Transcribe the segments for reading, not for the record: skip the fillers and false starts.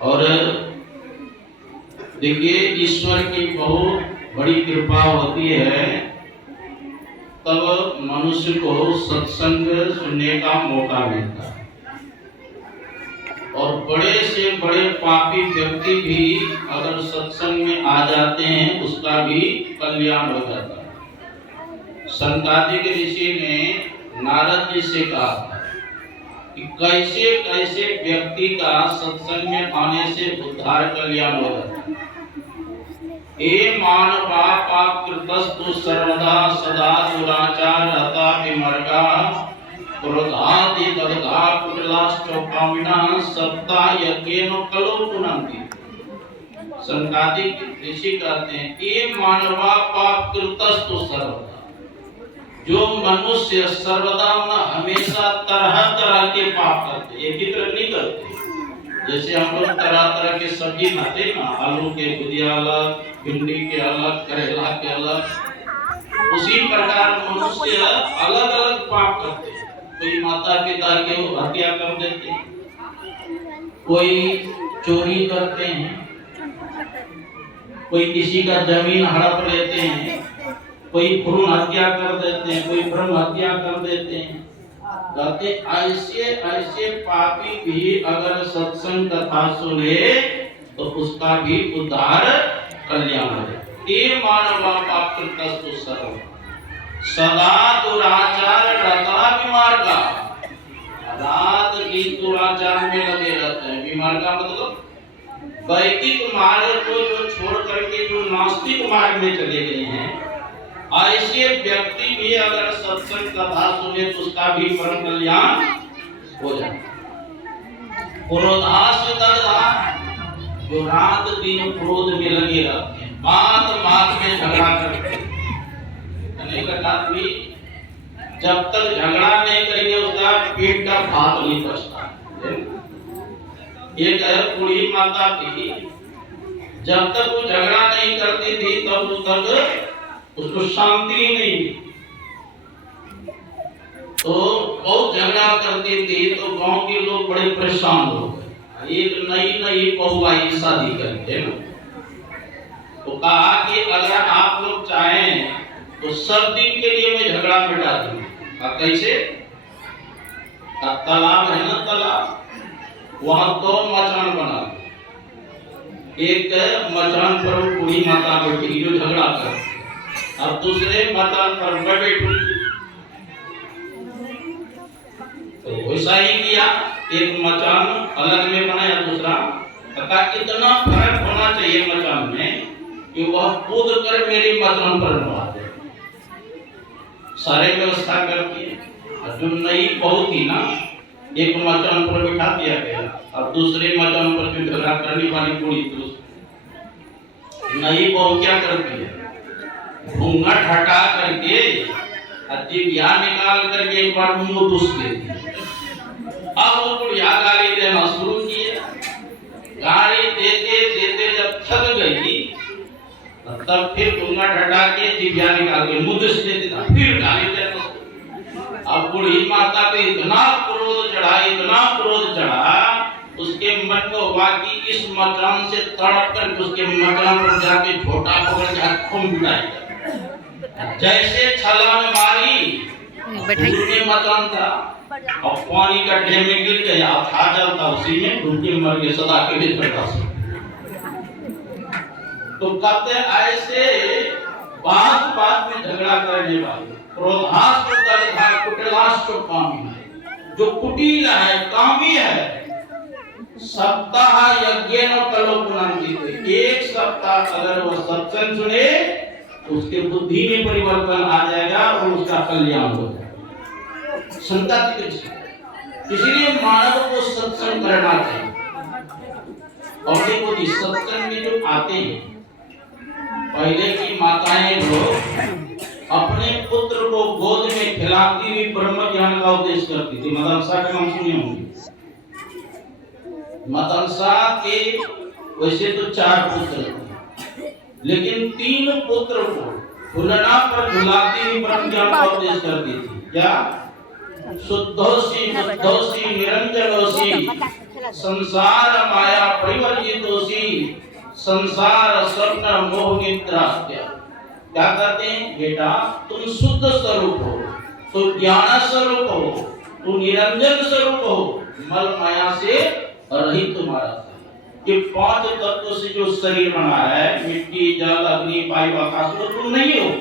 और देखिए ईश्वर की बहुत बड़ी कृपा होती है तब मनुष्य को सत्संग सुनने का मौका मिलता है। और बड़े से बड़े पापी व्यक्ति भी अगर सत्संग में आ जाते हैं उसका भी कल्याण हो जाता है। संतादिक ऋषि ने नारद जी से कहा कि कैसे कैसे व्यक्ति का सत्संग में आने से उद्धार कल्याण हो जाता है। ए मानवा पापकृतस्तु सर्वदा सदा दुराचार हता विमर्गा क्रोधादि दग्धा कुटिलाश्चोकामिना सप्ता यज्ञेन कलो पुनन्ति। संतादिक ऋषि कहते हैं ये मानवा पापकृतस्तु सर्वदा, जो मनुष्य सर्वदा हमेशा तरह तरह के पाप करते, एक ही तरह नहीं करते। जैसे हम लोग तरह तरह के सब्जी खाते ना, आलू के भुजिया अलग, भिंडी के अलग, करेला के अलग, उसी प्रकार मनुष्य अलग अलग पाप करते हैं। कोई माता पिता के हत्या कर देते हैं, कोई चोरी करते हैं, कोई किसी का जमीन हड़प लेते हैं, कोई भ्रूण हत्या कर देते हैं, कोई ब्रह्म हत्या कर देते हैं। कहते ऐसे ऐसे पापी भी अगर सत्संग कथा सुने तो उसका भी उद्धार कल्याण हो। ये मानवा पापकृतस्तु सर्व सदा दुराचार रता विमार्गा, रात दिन दुराचार में लगे रहते हैं। विमार्गा मतलब वैदिक मार्ग को जो छोड़ करके जो नास्तिक मार्ग में चले गए हैं, ऐसे व्यक्ति भी अगर सत्संग कथा सुने तो उसका भी परम कल्याण हो जाए। क्रोधास दग्धा, जो रात दिन क्रोध में लगे रहते हैं, बात बात में झगड़ा करते हैं। अनेक आदमी जब तक झगड़ा नहीं करेंगे उसका पेट का भात नहीं पचता। एक है बूढ़ी माता की, जब तक वो झगड़ा नहीं करती थी तब तक उसको शांति ही नहीं। तो बहुत झगड़ा करती थी तो गांव के लोग बड़े परेशान हो गए। एक नई बहू आई शादी करके ना, तो कहा कि अगर आप लोग चाहें तो सब दिन के लिए मैं झगड़ा मिटा दूंगा। कैसे? तालाब है ना, तालाब, वहां 2 मचान बना दो। एक मचान पर बूढ़ी माता बैठी जो झगड़ा कर, अब दूसरे मचान पर मैं बैठूंगी। तो वैसा ही किया, एक मचान अलग में बनाया, दूसरा तथा इतना फर्क होना चाहिए मचान में कि वह कूद कर मेरी मचान पर बना दे। सारे व्यवस्था करके जो नई बहू थी ना, एक मचान पर बिठा दिया गया और दूसरे मचान पर जो झगड़ा करने वाली बूढ़ी थी, नई बहू क्या करती है, घूंघट हटा करके जीभिया निकाल करके एक बार मुंह दूस देती है। अब वो बुढ़िया गाली देना शुरू किए। गाली देते देते जब थक गई तब फिर घूंघट हटा के जीभिया निकाल के मुंह दूस देती था, फिर गाली देना। अब बूढ़ी माता पे इतना क्रोध चढ़ा, इतना क्रोध चढ़ा, उसके मन में हुआ कि इस मकान से तड़प कर उसके मकान पर जाके झोटा पकड़ के खून बिठाएगा। जैसे छलांग मारी, उसने मकान था और पानी का ढेर में गिर गया, था जलता उसी में डूब के मर गया सदा के लिए बैठा। तो कहते ऐसे बात बात में झगड़ा करने वाले, क्रोधास को दग्धा कुटिलाश्च कामिना, जो कुटिल है, कामी है, सप्ताह यज्ञेन कलो पुनन्ति, एक सप्ताह अगर वह सत्संग सुने उसके बुद्धि में परिवर्तन आ जाएगा और उसका कल्याण हो जाएगा। संतादिक ऋषि, इसलिए मानव को सत्संग करना चाहिए। और देखो जी, सत्संग में जो आते हैं, पहले की माताएं लोग अपने पुत्र को गोद में खिलाती हुई ब्रह्म ज्ञान का उपदेश करती थी। मदनसा का नाम सुने होंगे। मदनसा के वैसे तो 4 पुत्र थे, लेकिन 3 पुत्र को झुलना पर झुलाती हुई ब्रह्म ज्ञान का उपदेश करती थी। क्या? शुद्धोसी बुद्धोसी निरंजनोसी संसार माया परिवर्जितोसी संसार स्वप्न मोह निद्रा। क्या कहते हैं बेटा, तुम शुद्ध स्वरूप हो, तुम ज्ञान स्वरूप हो, तुम निरंजन स्वरूप हो, मल माया से रहित तुम्हारा शरीर। ये पांच तत्व से जो शरीर बना है, मिट्टी जल अग्नि वायु आकाश, वो तुम नहीं हो।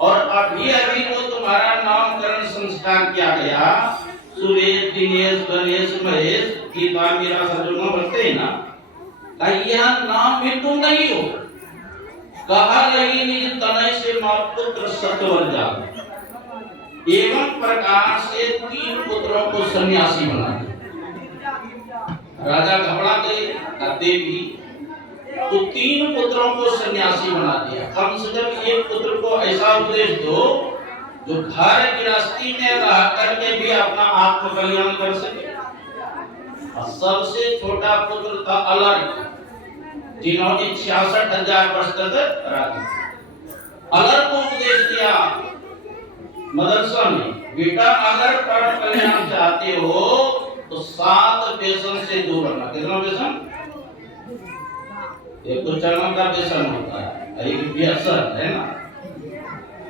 और अभी अभी वो तुम्हारा नामकरण संस्कार किया गया, सुरेश दिनेश गणेश महेश गीता मेरा सजोना बोलते हैं ना, यह नाम भी तुम नहीं हो। कहा नहीं निज तनय से पुत्र सत्वर जात, एवं प्रकार से 3 पुत्रों को सन्यासी बना दिया। राजा घबरा गए, देवी तो 3 पुत्रों को सन्यासी बना दिया। कम से कम एक पुत्र को ऐसा उपदेश दो जो घर गृहस्थी में रह करके भी अपना आत्म कल्याण कर सके। और सबसे छोटा पुत्र था अलर्क, जिन्होंने 66,000 वर्ष तक राज। अलर्क को उपदेश दिया मदरसा में, बेटा अगर परम कल्याण चाहते हो तो 7 व्यसन से दूर रहना। कितना व्यसन? एक तो चरण का व्यसन होता है, एक व्यसन है ना।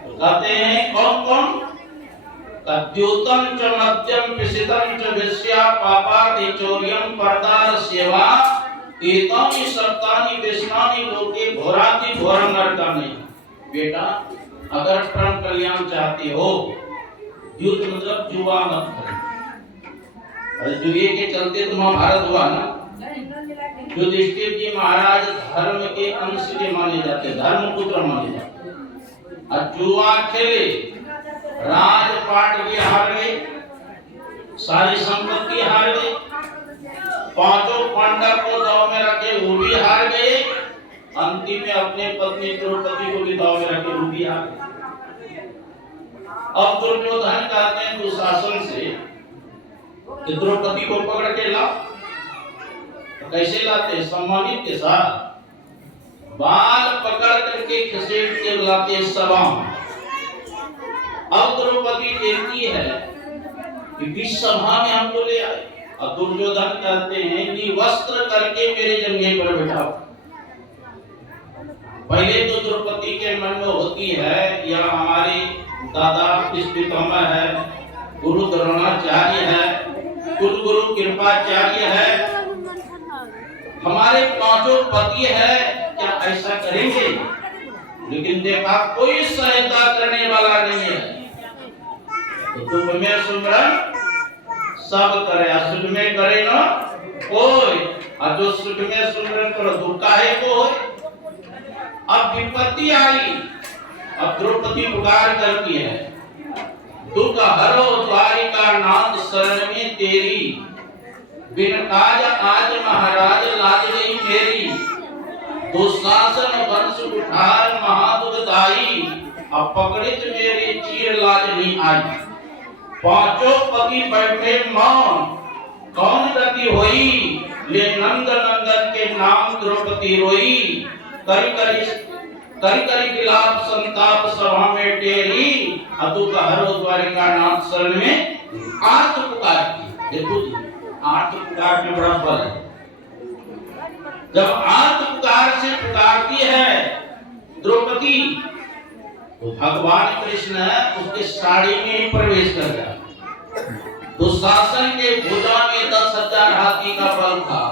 तो कहते हैं कौन कौन? तद्योतम च मध्यम पिसितम च विष्या पापादि चौर्यम परदार सेवा एतानि सप्तानि व्यसनानि लोके घोराति घोरम नरकानि। बेटा अगर परम कल्याण चाहते हो, युद्ध मतलब जुआ मत करो। अरे जुए के चलते तो महाभारत हुआ ना। युधिष्ठिर जी महाराज धर्म के अंश के माने जाते, धर्म पुत्र माने जाते, और जुआ खेले, राजपाट भी हार गए, सारी संपत्ति हार गई, 5 पांडव को दांव में रखे वो भी हार गए, अंतिम में अपने पत्नी द्रौपदी को भी दांव में रखे वो भी हार गए। अब दुर्योधन कहते हैं दुशासन से कि द्रौपदी को पकड़ के लाओ। तो कैसे लाते? सम्मानित के साथ बाल पकड़ करके खसेड़ के लाते सभा। अब द्रौपदी देखती है कि बीच सभा में हमको ले आए। अब दुर्योधन कहते हैं कि वस्त्र करके मेरे जंघे पर बैठाओ। पहले तो द्रौपदी के मन में होती है या हमारे दादा पितामह है, गुरु द्रोणाचार्य है, गुरु कृपाचार्य है, हमारे 5 पति है, क्या ऐसा करेंगे? लेकिन देखा कोई सहायता करने वाला नहीं है। तो तुम में सुमरन सब करे, असुख में करे ना कोई, और जो सुख में सुमरन करो दुख काहे को हो। अब विपत्ति आई, अब द्रौपदी पुकार करती है, दुख हरो द्वारिका नाथ शरण में तेरी, बिन काज आज महाराज लाज नहीं मेरी, दुशासन वंश उठार महादुखदाई, अब पकड़ित मेरी चीर लाज नहीं आई। 5 पति बैठे मौन, कौन गति होई, ले नंद नंदन के नाम द्रौपदी रोई, करी विलाप संताप सभा में टेरी, दुख हरो द्वारिका नाथ शरण में आर्त पुकार की। देखो जी, आर्त पुकार में बड़ा बल है। जब आर्त पुकार से पुकारती है द्रौपदी, तो भगवान कृष्ण उसके साड़ी में ही प्रवेश कर गया। दुशासन के भुजा में 10,000 हाथी का बल था,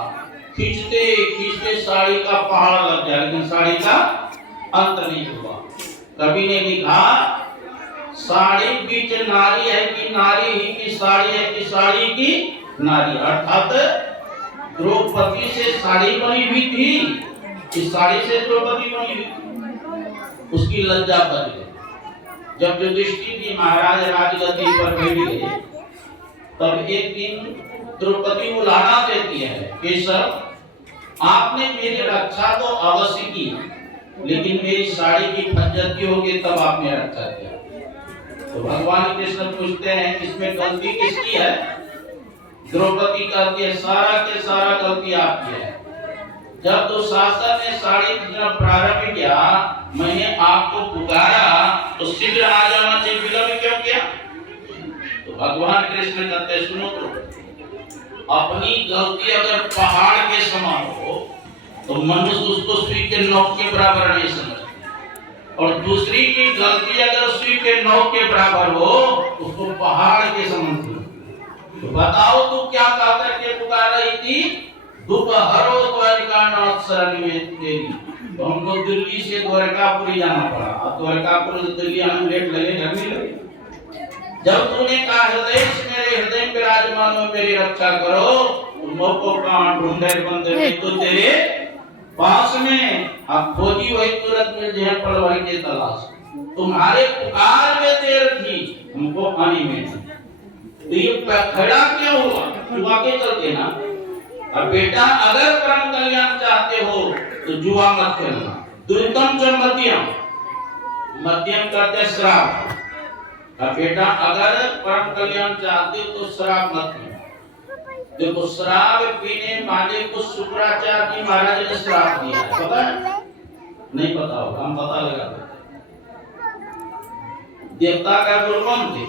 खींचते खींचते साड़ी का पहाड़ लग गया, लेकिन साड़ी का अंत नहीं हुआ। कवि ने लिखा, साड़ी बीच नारी है कि नारी ही की साड़ी है कि साड़ी की नारी, अर्थात द्रौपदी से साड़ी बनी हुई थी कि साड़ी से द्रौपदी बनी हुई थी। उसकी लज्जा बच गई। जब युधिष्ठिर जी महाराज राजगद्दी पर बैठ गए, तब एक दिन द्रौपदी बुलाना देती है, केशव आपने मेरी रक्षा तो अवश्य की, लेकिन मेरी साड़ी की फज्जती होगी तब आपने रक्षा किया। तो भगवान कृष्ण पूछते हैं इसमें गलती किसकी है? द्रौपदी कहती है सारा के सारा गलती आपकी है। जब दुशासन ने साड़ी खींचना प्रारंभ किया, मैंने आपको पुकारा तो शीघ्र आ जाना चाहिए, विलंब क्यों किया? तो भगवान कृष्ण कहते सुनो तो, अपनी गलती अगर पहाड़ के समान हो तो मनुष्य उसको सुई के नोक के बराबर नहीं समझता, और दूसरी की गलती अगर सुई के नोक के बराबर हो उसको पहाड़ के समान समझता। तो बताओ तू क्या कह करके पुकार रही थी, दोपहरो द्वारिकानाथ शरण में तेरी। तो हमको दिल्ली से द्वारकापुरी जाना पड़ा, अब द्वारकापुर से दिल्ली आने में लेट लगे, घर में लगे। जब तूने कहा हृदय से मेरे हृदय में विराजमान हो मेरी रक्षा करो, तो मोको कहां ढूंढे बंदे तो तेरे पास में। अब खोजी वही तुरंत में जहर पड़वाई के तलाश, तुम्हारे पुकार में देर थी हमको पानी में। तो ये खड़ा क्यों हुआ, जुआ के चलते ना। अब बेटा अगर परम कल्याण चाहते हो तो जुआ मत खेलना। दुर्गम च मध्यम, मध्यम करते श्राप। अब बेटा अगर परम कल्याण चाहते हो तो श्राप मत पीना। देखो श्राप पीने वाले को शुक्राचार्य जी महाराज ने श्राप दिया, पता है? नहीं पता होगा, हम पता लगा देते। देवता का गुरु कौन थे?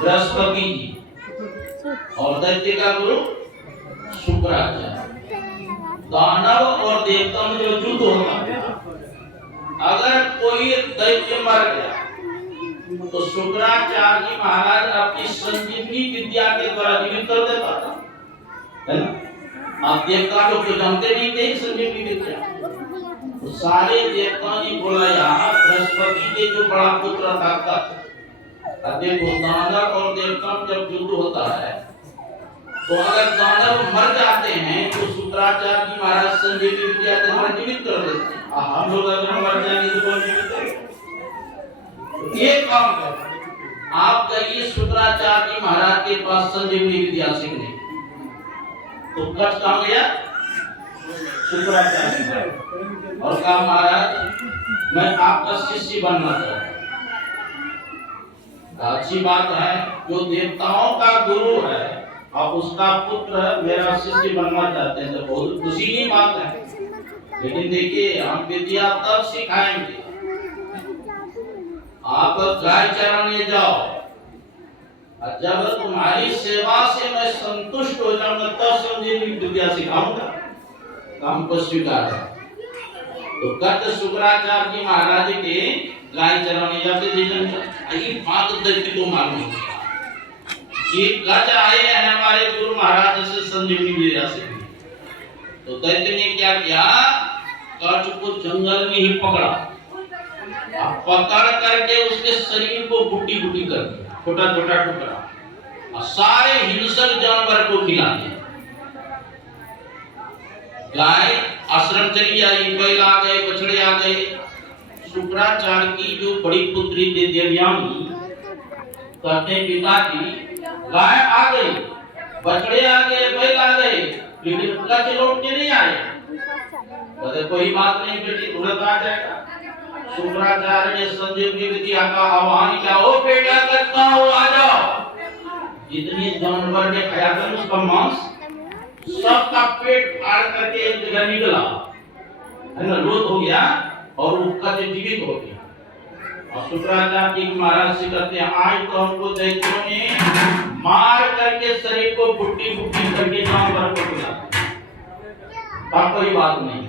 बृहस्पति जी, और दैत्य का गुरु शुक्राचार्य। दानव और देवता में जो युद्ध होता है, अगर कोई दैत्य मर गया तो शुक्राचार्य जी महाराज अपनी संजीवनी विद्या के द्वारा जीवित कर देता था, है ना। आप देवता लोग तो जानते नहीं थे संजीवनी विद्या, तो सारे देवता ने बोला यहाँ बृहस्पति के जो बड़ा पुत्र था, देखो दानव और देवता में जब युद्ध होता है तो अगर दानव मर जाते हैं तो शुक्राचार्य जी महाराज संजीवनी विद्या के द्वारा जीवित कर देते हैं। हम लोग अगर मर जाएंगे तो कौन जीवित करेगा? ये काम करो, आप जाइए शुक्राचार्य जी महाराज के पास संजीवनी विद्या सीखने। तो कच कहाँ गया? शुक्राचार्य, और कहा महाराज मैं आपका शिष्य बनना चाहता हूँ। अच्छी बात है, जो देवताओं का गुरु है और उसका पुत्र मेरा शिष्य बनना चाहते हैं तो बहुत खुशी की बात है। लेकिन देखिए हम विद्या तब सिखाएंगे, आप गाय चराने जाओ और जब तुम्हारी सेवा से मैं संतुष्ट हो जाऊंगा तब संजीवनी विद्या सिखाऊंगा, काम को स्वीकार है। तो कट शुक्राचार्य जी महाराज के गाय चराने जाते थे जनता, ये बात दैत्य को मालूम ये गज आए हैं हमारे गुरु महाराज से संजीवनी विद्या से। तो दैत्य ने क्या किया, कट को जंगल में ही पकड़ा, पकड़ करके उसके शरीर को बुटी बुटी कर दिया, छोटा छोटा टुकड़ा, और सारे हिंसक जानवर को खिला दिया। गाय आश्रम चली आई, बैल आ गए, बछड़े आ गए। शुक्राचार्य की जो बड़ी पुत्री थी देवयानी, कहते पिताजी गाय आ गई, बछड़े आ गए, बैल आ गए, लेकिन कच लौट के नहीं आए। कहते कोई बात नहीं बेटी, तुरंत आ जाएगा। शुक्राचार्य ने संजीवनी विद्या का आह्वान किया, ओ बेटा कचका हो आ जाओ। जितने जानवर ने खाया था उसका मांस सबका पेट फाड़ करके एक जगह निकला, है ना, लोथ हो गया और उसका जीवित हो गया। और शुक्राचार्य जी महाराज से कहते हैं आज तो हमको दैत्यों ने मार करके शरीर को बुट्टी बुट्टी करके जानवर को खिला, कोई बात नहीं।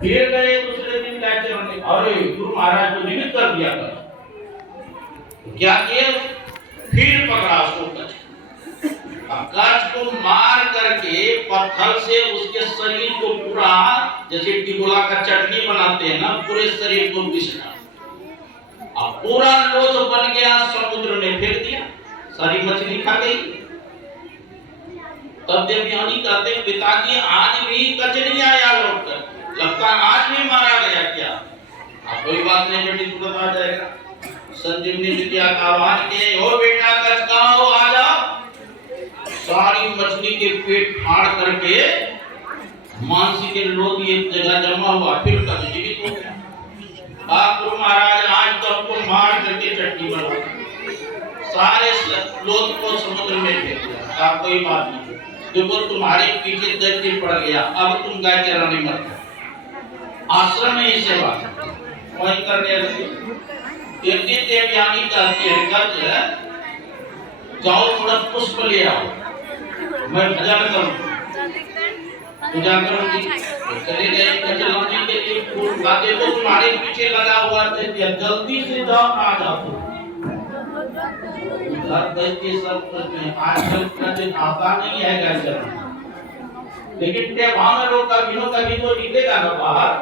फिर गए दूसरे दिन गाय चराने, अरे गुरु महाराज को जीवित कर दिया था। क्या किया, फिर पकड़ा उसको कच, कच को मार करके पत्थर से उसके शरीर को पूरा, जैसे टिकोला का चटनी बनाते हैं ना, पूरे शरीर को पीसना, अब पूरा लोथ बन गया, समुद्र में फेंक दिया, सारी मछली खा गई। तब देवयानी कहते पिताजी आज भी कच नहीं आया लौट कर, लगता आज भी मारा गया क्या? अब कोई बात नहीं बेटी, तुरंत आ जाएगा। संजीवनी विद्या का आह्वान किए, ओ बेटा कच कहाँ हो आ जाओ। सारी मछली के पेट फाड़ करके मांस के लोग एक जगह जमा हुआ, फिर कच जीवित हो गया। आप गुरु महाराज आज तो हमको मार करके चटनी बना, सारे लोग को समुद्र में फेंक दिया। आप कोई बात नहीं, देखो तुम्हारे पीछे दैत्य पड़ गया, अब तुम गाय चराने मत, आश्रम में ही सेवा वही करने लगे। देवयानी कहते हैं जाओ थोड़ा पुष्प ले आओ, मैं भजन करूं। पूजा करूंगी। चले गए कचलाने के लिए फूल गाते तो तुम्हारे पीछे लगा हुआ था, जल्दी से जाओ आ जाओ। घर बैठ के सब कुछ में आजकल का दिन आता नहीं है घर चलना, लेकिन त्योहार में लोग कभी तो निकलेगा ना बाहर।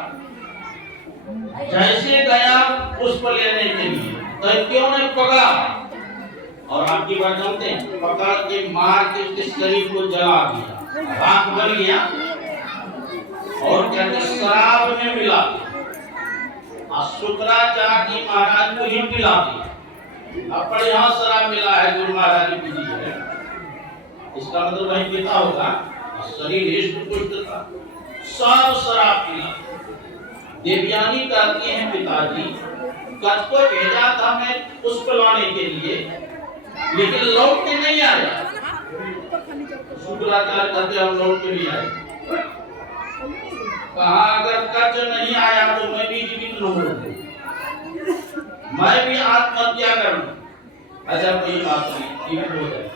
जैसे गया पुष्प लेने के लिए दैत्यों ने पकड़ा, और आपकी बात जानते हैं, पकड़ के मार के उसके शरीर को जला दिया, राख बन गया, और कहते शराब में मिला दिया, और शुक्राचार्य जी महाराज को ही पिला दिया। अब यहाँ शराब मिला है, गुरु महाराज ने पी ली है, इसका मतलब वही पीता होगा, शरीर हिष्ट पुष्ट था, सब शराब पिला। देवयानी कहती हैं पिताजी कच को भेजा था मैं पुष्प लाने के लिए, लेकिन लौट के नहीं आया। शुक्राचार्य कहते हम लौट के नहीं आए। कहा अगर कच नहीं आया तो मैं भी जीवित रहूंगा, मैं भी आत्महत्या करूंगा। अच्छा कोई बात नहीं, जीवित हो जाए।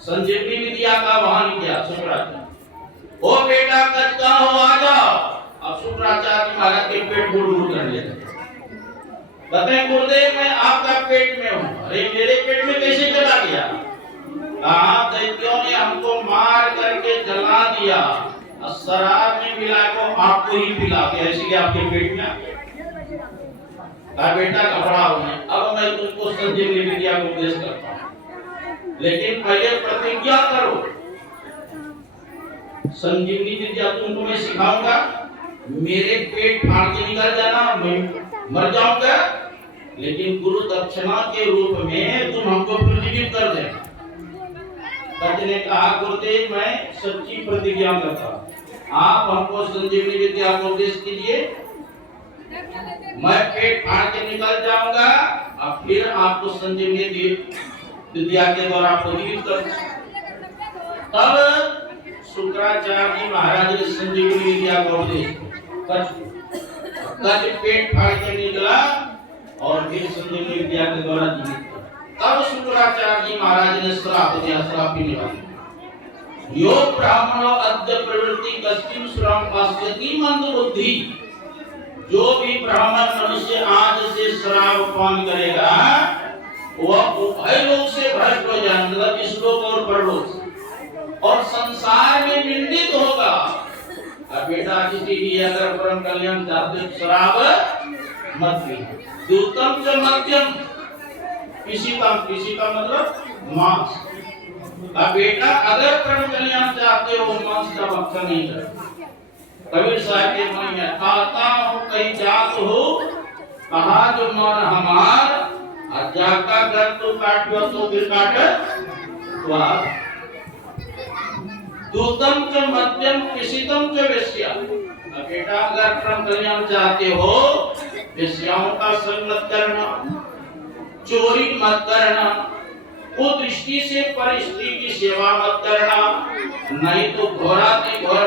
संजीवनी विद्या का वाहन किया शुक्राचार्य, ओ बेटा कच कहाँ हो आ जाओ। अब शुक्राचार्य महाराज के पेट गुड़ कर लेते, कहते हैं गुरुदेव मैं आपका पेट में हूँ। अरे मेरे पेट में कैसे चला गया? कहा दैत्यों ने हमको मार करके जला दिया, शराब में मिला को आपको ही पिला के ऐसे आपके पेट में आ गया। कहा बेटा घबराओ नहीं, अब मैं तुमको संजीवनी विद्या को उपदेश करता हूँ, लेकिन पहले प्रतिज्ञा करो। संजीवनी विद्या तुमको मैं सिखाऊंगा, मेरे पेट फाड़ के निकल जाना, मैं मर जाऊंगा, लेकिन गुरु दक्षिणा के रूप में तुम हमको जीवित कर देना। कच ने कहा गुरुदेव मैं सच्ची प्रतिज्ञा करता हूँ, आप हमको संजीवनी विद्या को उपदेश कीजिए, मैं पेट फाड़ के निकल जाऊंगा और फिर आपको संजीवनी विद्या के द्वारा आपको जीवित कर। तब शुक्राचार्य जी महाराज ने संजीवनी विद्या को उपदेश कच पेट फाड़ के निकला और फिर संजीवनी विद्या के द्वारा जीवित किया। तब शुक्राचार्य जी महाराज ने श्राप दिया, श्राप पीने वाले यो ब्राह्मणो अद्य प्रवृत्ति कस्मिन श्रम पास्यति मंद बुद्धि। जो भी ब्राह्मण मनुष्य आज से शराब पान करेगा वह उभय लोक से भ्रष्ट हो जाएगा, मतलब इस लोक और परलोक से, और संसार में निंदित होगा। अब बेटा किसी भी अगर परम कल्याण चाहते शराब मत पीना। उत्तम से मध्यम, किसी का मतलब मांस। अब बेटा अगर परम कल्याण चाहते हो मांस का भक्षण नहीं करना। कबीर साहब के मन में खाता हूँ कहीं जात हो, कहा जो मन हमार, और जाका घर तो काट तो फिर काट दूतम च मध्यम किसीतम च वेश्या। बेटा अगर परम कल्याण चाहते हो वेश्याओं का संग मत करना, चोरी मत करना, कुदृष्टि से पर स्त्री की सेवा मत करना, नहीं तो घोर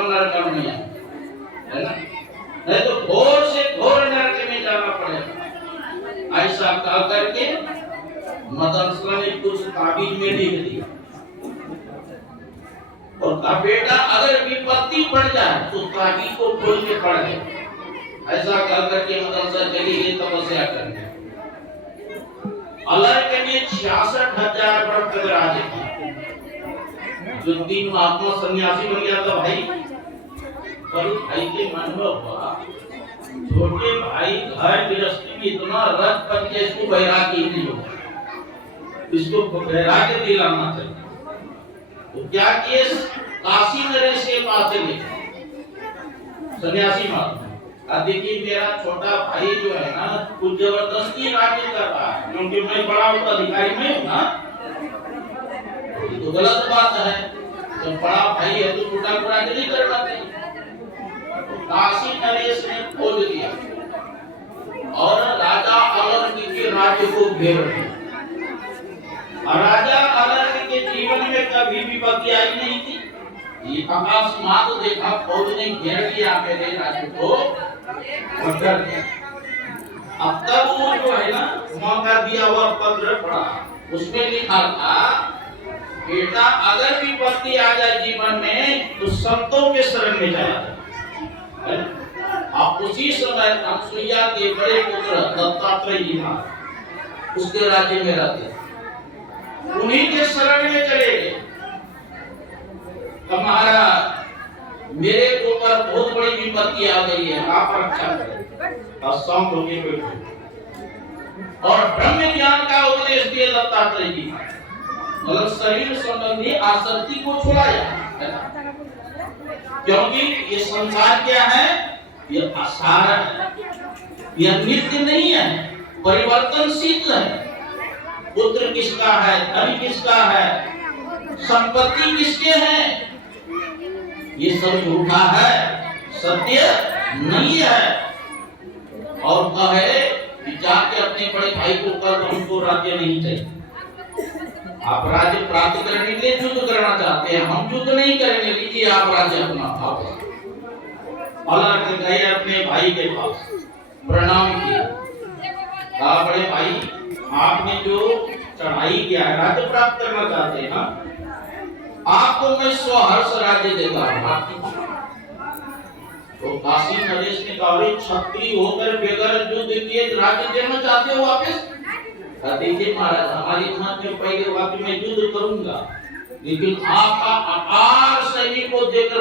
नरक में है ना, नहीं तो घोर से घोर नरक में जाना पड़ेगा। ऐसा कह करके मदनसा ने कुछ ताबीज में लिख दिया, और का बेटा अगर विपत्ति पड़ जाए तो ताबीज को खोल के पढ़ ले। ऐसा कह करके मदनसा चली गई तपस्या करने। अलग ने 66,000 वर्ष तक राज किया। जो 3 महात्मा सन्यासी बन गया था भाई, पर भाई के मन में हुआ छोटे भाई घर गृहस्थी में इतना रस पड़ गया, इसको वैराग्य नहीं होगा, इसको वैराग्य दिलाना चाहिए। तो क्या किए, काशी नरेश के पास चले सन्यासी महात्मा। अब देखिए मेरा छोटा भाई जो है ना कुछ जबरदस्ती राज्य कर रहा है, क्योंकि मैं बड़ा उत्तराधिकारी में हूँ ना, तो गलत बात है। तो बड़ा भाई है तो छोटा बुरा नहीं करना चाहिए। तो काशी नरेश ने खोज दिया और राजा अलग के राज्य को घेर लिया। राजा अलग के जीवन में कभी विपत्ति आई नहीं थी। ये अकस्मात देखा फौज ने घेर लिया मेरे राज्य को, अब तब वो जो है ना मौका दिया हुआ पत्र पड़ा, उसमें लिखा था, बेटा अगर विपत्ति आ जाए जीवन में तो संतों के शरण में चला जाए। आप उसी समय अनसुईया के बड़े पुत्र दत्तात्रेय जी महाराज उसके राज्य में रहते, उन्हीं के शरण में चले गए। महाराज मेरे ऊपर बहुत बड़ी विपत्ति आ गई है, आप रक्षा करें। और शांत होकर बैठे और ब्रह्म ज्ञान का उपदेश दिए दत्तात्रेय जी, मतलब शरीर संबंधी आसक्ति को छुड़ाया। क्योंकि ये संसार क्या है, ये असार है, यह नित्य नहीं है, परिवर्तनशील है। पुत्र किसका है, धन किसका है, संपत्ति किसके हैं, ये सब झूठा है, सत्य नहीं है। और कहे कि जाके अपने बड़े भाई को कर, हमको राज्य नहीं चाहिए। आप राज्य प्राप्त करने के लिए युद्ध करना चाहते हैं, हम युद्ध नहीं करेंगे, लीजिए आप राज्य अपना। अलग गए अपने भाई के पास, प्रणाम किया, कहा बड़े भाई आपने जो चढ़ाई किया है, राज्य प्राप्त करना चाहते हैं ना, आपको मैं स्वहर्ष राज्य देता हूँ। तो काशी नरेश ने कहा, क्षत्रिय होकर बेगर युद्ध किए राज्य देना चाहते हो वापस? देखिए महाराज, हमारी हाथ में पहले वाक्य में युद्ध करूंगा, लेकिन आपका अपार सैनिक को देकर